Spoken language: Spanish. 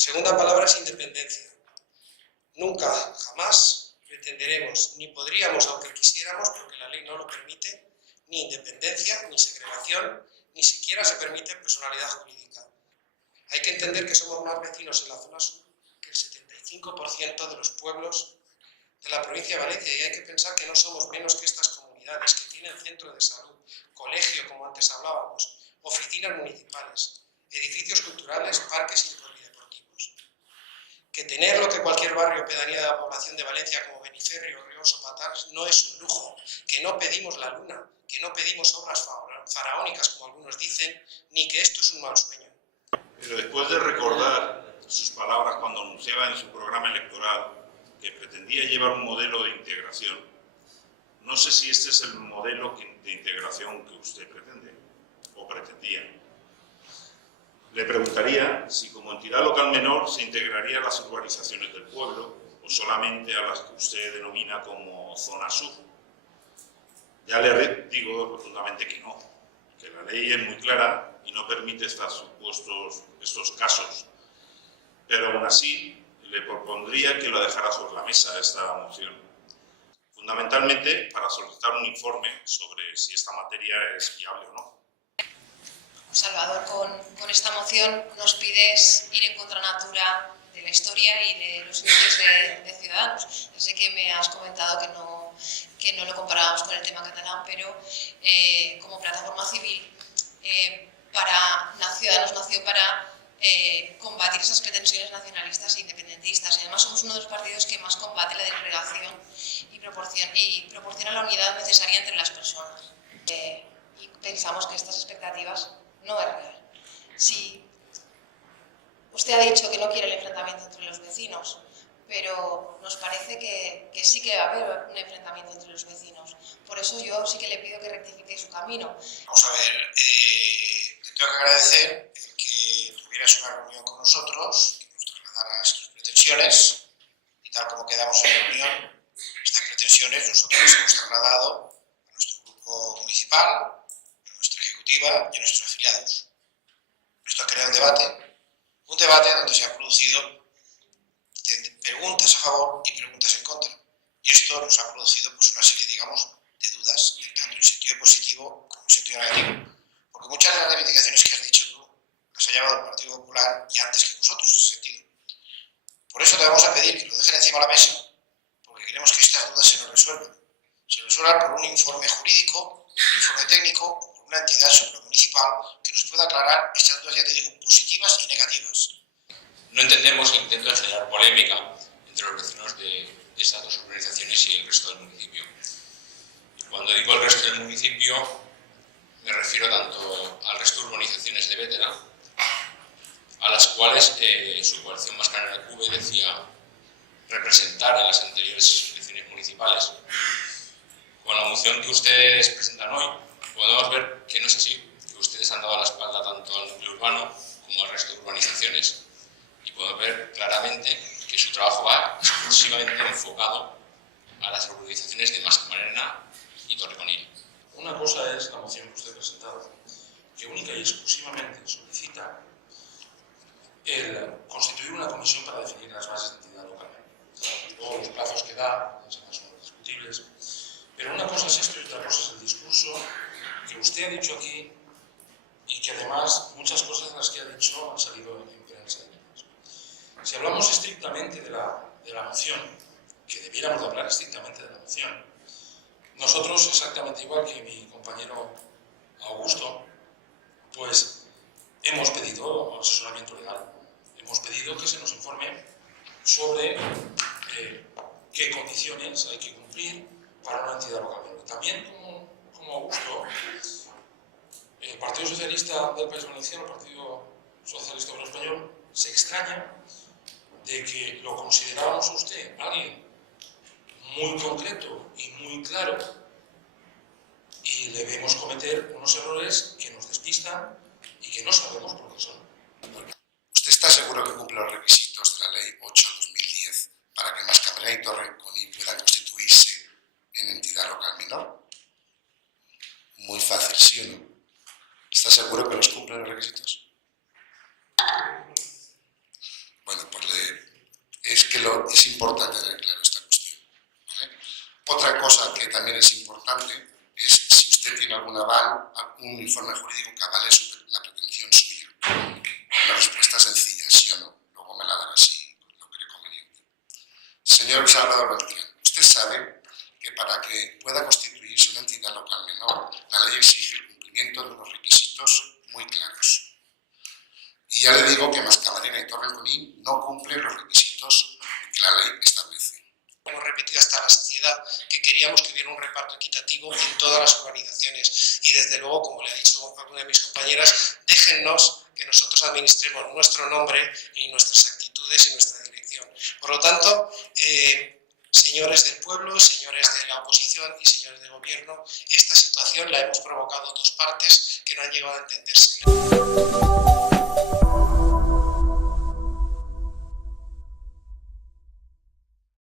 segunda palabra es independencia. Nunca, jamás pretenderemos, ni podríamos, aunque quisiéramos, porque la ley no lo permite, ni independencia, ni segregación, ni siquiera se permite personalidad jurídica. Hay que entender que somos más vecinos en la zona sur que el 75% de los pueblos de la provincia de Valencia, y hay que pensar que no somos menos que estas comunidades, que tienen centro de salud, colegio, como antes hablábamos, oficinas municipales, edificios culturales, parques y polideportivos. Que tener lo que cualquier barrio o pedanía de la población de Valencia, como Beniferri, Orriols o Patars, no es un lujo, que no pedimos la luna, que no pedimos obras faraónicas, como algunos dicen, ni que esto es un mal sueño. Pero después de recordar sus palabras cuando anunciaba en su programa electoral que pretendía llevar un modelo de integración, no sé si este es el modelo de integración que usted pretende o pretendía. Le preguntaría si como entidad local menor se integraría a las urbanizaciones del pueblo o solamente a las que usted denomina como zona sur. Ya le digo rotundamente que no, que la ley es muy clara y no permite estos casos, pero aún así le propondría que lo dejara sobre la mesa esta moción, fundamentalmente para solicitar un informe sobre si esta materia es viable o no. Salvador, con esta moción nos pides ir en contra natura de la historia y de los índices de Ciudadanos. Yo sé que me has comentado que no lo comparábamos con el tema catalán, pero como plataforma civil Ciudadanos nació para combatir esas pretensiones nacionalistas e independentistas. Además, somos uno de los partidos que más combate la desregulación y proporciona la unidad necesaria entre las personas. Y pensamos que estas expectativas no es real. Si usted ha dicho que no quiere el enfrentamiento entre los vecinos, pero nos parece que sí que va a haber un enfrentamiento entre los vecinos. Por eso yo sí que le pido que rectifique su camino. Vamos a ver, te tengo que agradecer el que tuvieras una reunión con nosotros, que nos trasladaras tus pretensiones, y tal como quedamos en la reunión, estas pretensiones nosotros las hemos trasladado a nuestro grupo municipal, a nuestra ejecutiva y a nuestros afiliados. Esto ha creado un debate donde se han producido preguntas a favor y preguntas en contra. Y esto nos ha producido pues, una serie, digamos, de dudas, tanto en sentido positivo como en sentido negativo. Porque muchas de las reivindicaciones que has dicho tú las ha llevado el Partido Popular y antes que nosotros, en ese sentido. Por eso te vamos a pedir que lo dejen encima de la mesa, porque queremos que estas dudas se nos resuelvan. Se resuelvan por un informe jurídico, un informe técnico, o por una entidad supramunicipal que nos pueda aclarar estas dudas, ya te digo, positivas y negativas. No entendemos el intento de generar polémica entre los vecinos de estas dos urbanizaciones y el resto del municipio. Y cuando digo el resto del municipio, me refiero tanto al resto de urbanizaciones de Bétera, a las cuales su coalición Más Canarias CUBE decía representar a las anteriores elecciones municipales. Con la moción que ustedes presentan hoy, podemos ver que no es así, que ustedes han dado la espalda tanto al núcleo urbano como al resto de urbanizaciones. Y podemos ver claramente que su trabajo va exclusivamente enfocado a las urbanizaciones de Mascamarena y Torreconil. Una cosa es la moción que usted ha presentado, que única y exclusivamente solicita el constituir una comisión para definir las bases de entidad local. Todos los plazos que da son discutibles, pero una cosa es esto y otra cosa es el discurso que usted ha dicho aquí y que además muchas cosas de las que ha dicho han salido en prensa. Si hablamos estrictamente de la moción, que debiéramos hablar estrictamente de la moción, nosotros, exactamente igual que mi compañero Augusto, pues hemos pedido asesoramiento legal, hemos pedido que se nos informe sobre qué condiciones hay que cumplir para una entidad local. También, como Augusto, el Partido Socialista del País Valenciano, el Partido Socialista Obrero Español, se extraña de que lo considerábamos a usted alguien muy concreto y muy claro y le vemos cometer unos errores que nos despistan y que no sabemos por qué son. ¿Usted está seguro que cumple los requisitos de la Ley 8/2010 para que Mascamarena y Torreconil puedan constituirse en entidad local menor? Muy fácil, ¿sí o no? ¿Está seguro que los cumplen los requisitos? Bueno, importante tener claro esta cuestión, ¿vale? Otra cosa que también es importante es si usted tiene algún aval, algún informe jurídico que avale la pretensión suya. Una respuesta sencilla, sí o no. Luego me la dará si lo cree conveniente. Señor Salvador Beltrán, usted sabe que para que pueda constituirse una entidad local menor, la ley exige el cumplimiento de unos requisitos muy claros. Y ya le digo que Mascamarena y Torre-el-Conín no cumplen los requisitos que la ley establece. Hemos repetido hasta la saciedad que queríamos que hubiera un reparto equitativo en todas las organizaciones y desde luego, como le ha dicho alguna de mis compañeras, déjennos que nosotros administremos nuestro nombre y nuestras actitudes y nuestra dirección. Por lo tanto, señores del pueblo, señores de la oposición y señores del gobierno, esta situación la hemos provocado dos partes que no han llegado a entenderse.